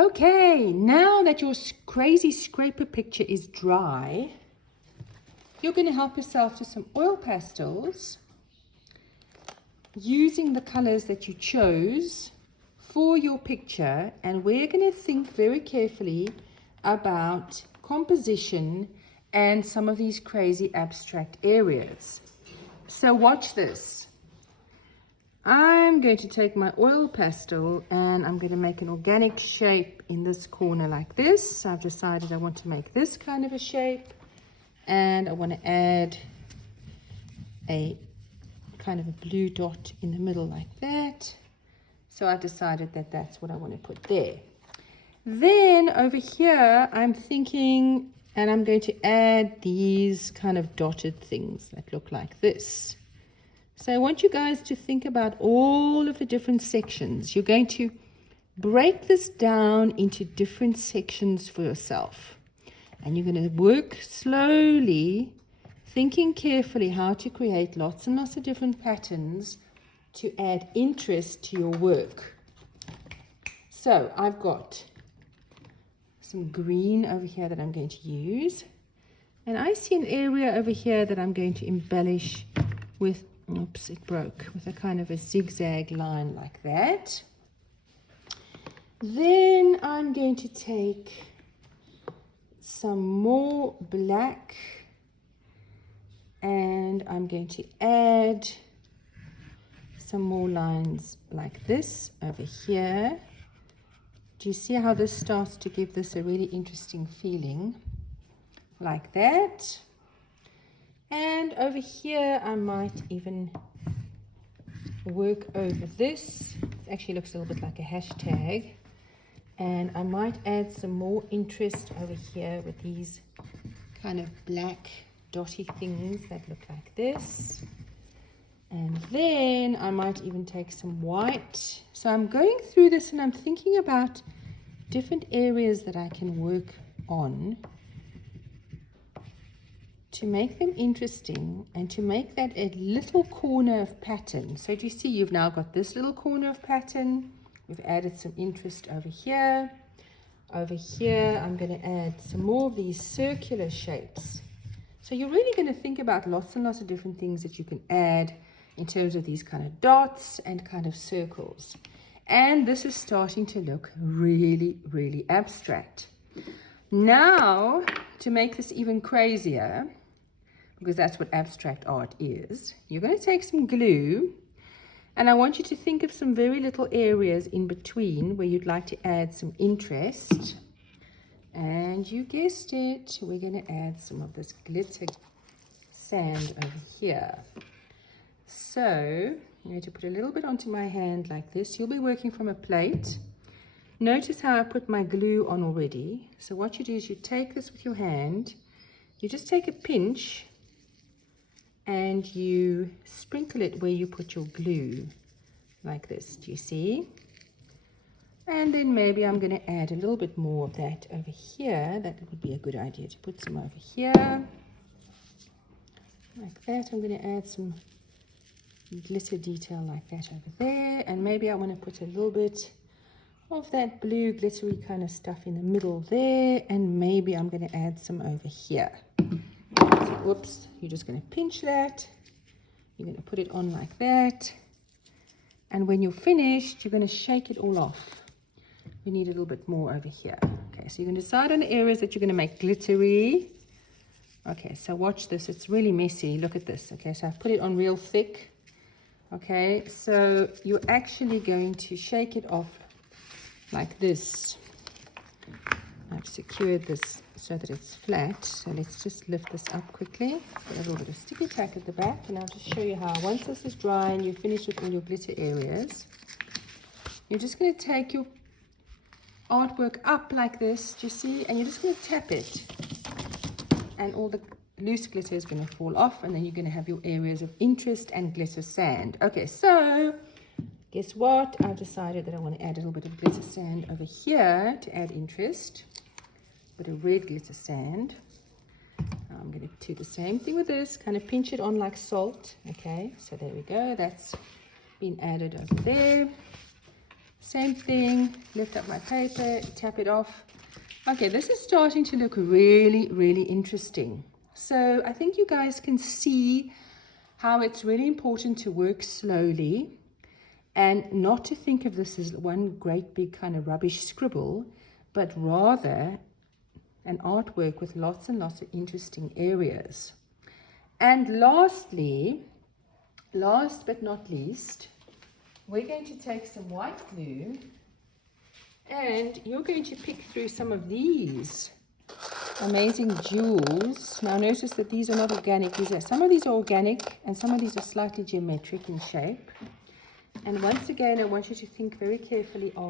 Okay, now that your crazy scraper picture is dry, you're going to help yourself to some oil pastels using the colors that you chose for your picture, and we're going to think very carefully about composition and some of these crazy abstract areas. So watch this. I'm going to take my oil pastel and I'm going to make an organic shape in this corner like this. So I've decided I want to make this kind of a shape, and I want to add a kind of a blue dot in the middle like that. So I've decided that that's what I want to put there. Then over here I'm thinking, and I'm going to add these kind of dotted things that look like this. So I want you guys to think about all of the different sections. You're going to break this down into different sections for yourself, and you're going to work slowly, thinking carefully how to create lots and lots of different patterns to add interest to your work. So I've got some green over here that I'm going to use, and I see an area over here that I'm going to embellish with, oops, it broke, with a kind of a zigzag line like that. Then I'm going to take some more black and I'm going to add some more lines like this over here. Do you see how this starts to give this a really interesting feeling? Like that. And over here I might even work over this. It actually looks a little bit like a hashtag. And I might add some more interest over here with these kind of black dotty things that look like this. And then I might even take some white. So I'm going through this and I'm thinking about different areas that I can work on to make them interesting and to make that a little corner of pattern. So do you see you've now got this little corner of pattern. We've added some interest over here. Over here I'm going to add some more of these circular shapes. So you're really going to think about lots and lots of different things that you can add in terms of these kind of dots and kind of circles. And this is starting to look really, really abstract. Now, to make this even crazier, because that's what abstract art is, you're going to take some glue, and I want you to think of some very little areas in between where you'd like to add some interest. And you guessed it, we're going to add some of this glitter sand over here. So I'm going to put a little bit onto my hand like this. You'll be working from a plate. Notice how I put my glue on already. So what you do is you take this with your hand, you just take a pinch and you sprinkle it where you put your glue like this. Do you see? And then maybe I'm going to add a little bit more of that over here. That would be a good idea to put some over here like that. I'm going to add some glitter detail like that over there, and maybe I want to put a little bit of that blue glittery kind of stuff in the middle there, and maybe I'm going to add some over here. So, whoops, you're just going to pinch that, you're going to put it on like that, and when you're finished you're going to shake it all off. We need a little bit more over here. Okay, so you can decide on the areas that you're going to make glittery. Okay, so watch this, it's really messy. Look at this. Okay, so I've put it on real thick. Okay, so you're actually going to shake it off like this. I've secured this so that it's flat. So let's just lift this up quickly. Put a little bit of sticky tack at the back, and I'll just show you how. Once this is dry and you're finished with all your glitter areas, you're just going to take your artwork up like this, do you see? And you're just going to tap it. And all the loose glitter is going to fall off, and then you're going to have your areas of interest and glitter sand. Okay, so guess what? I've decided that I want to add a little bit of glitter sand over here to add interest. A bit of red glitter sand. I'm going to do the same thing with this, kind of pinch it on like salt. Okay, so there we go. That's been added over there. Same thing, lift up my paper, tap it off. Okay, this is starting to look really, really interesting. So I think you guys can see how it's really important to work slowly and not to think of this as one great big kind of rubbish scribble, but rather an artwork with lots and lots of interesting areas. And lastly, last but not least, we're going to take some white glue and you're going to pick through some of these amazing jewels. Now notice that these are not organic. Some of these are organic and some of these are slightly geometric in shape. And once again, I want you to think very carefully of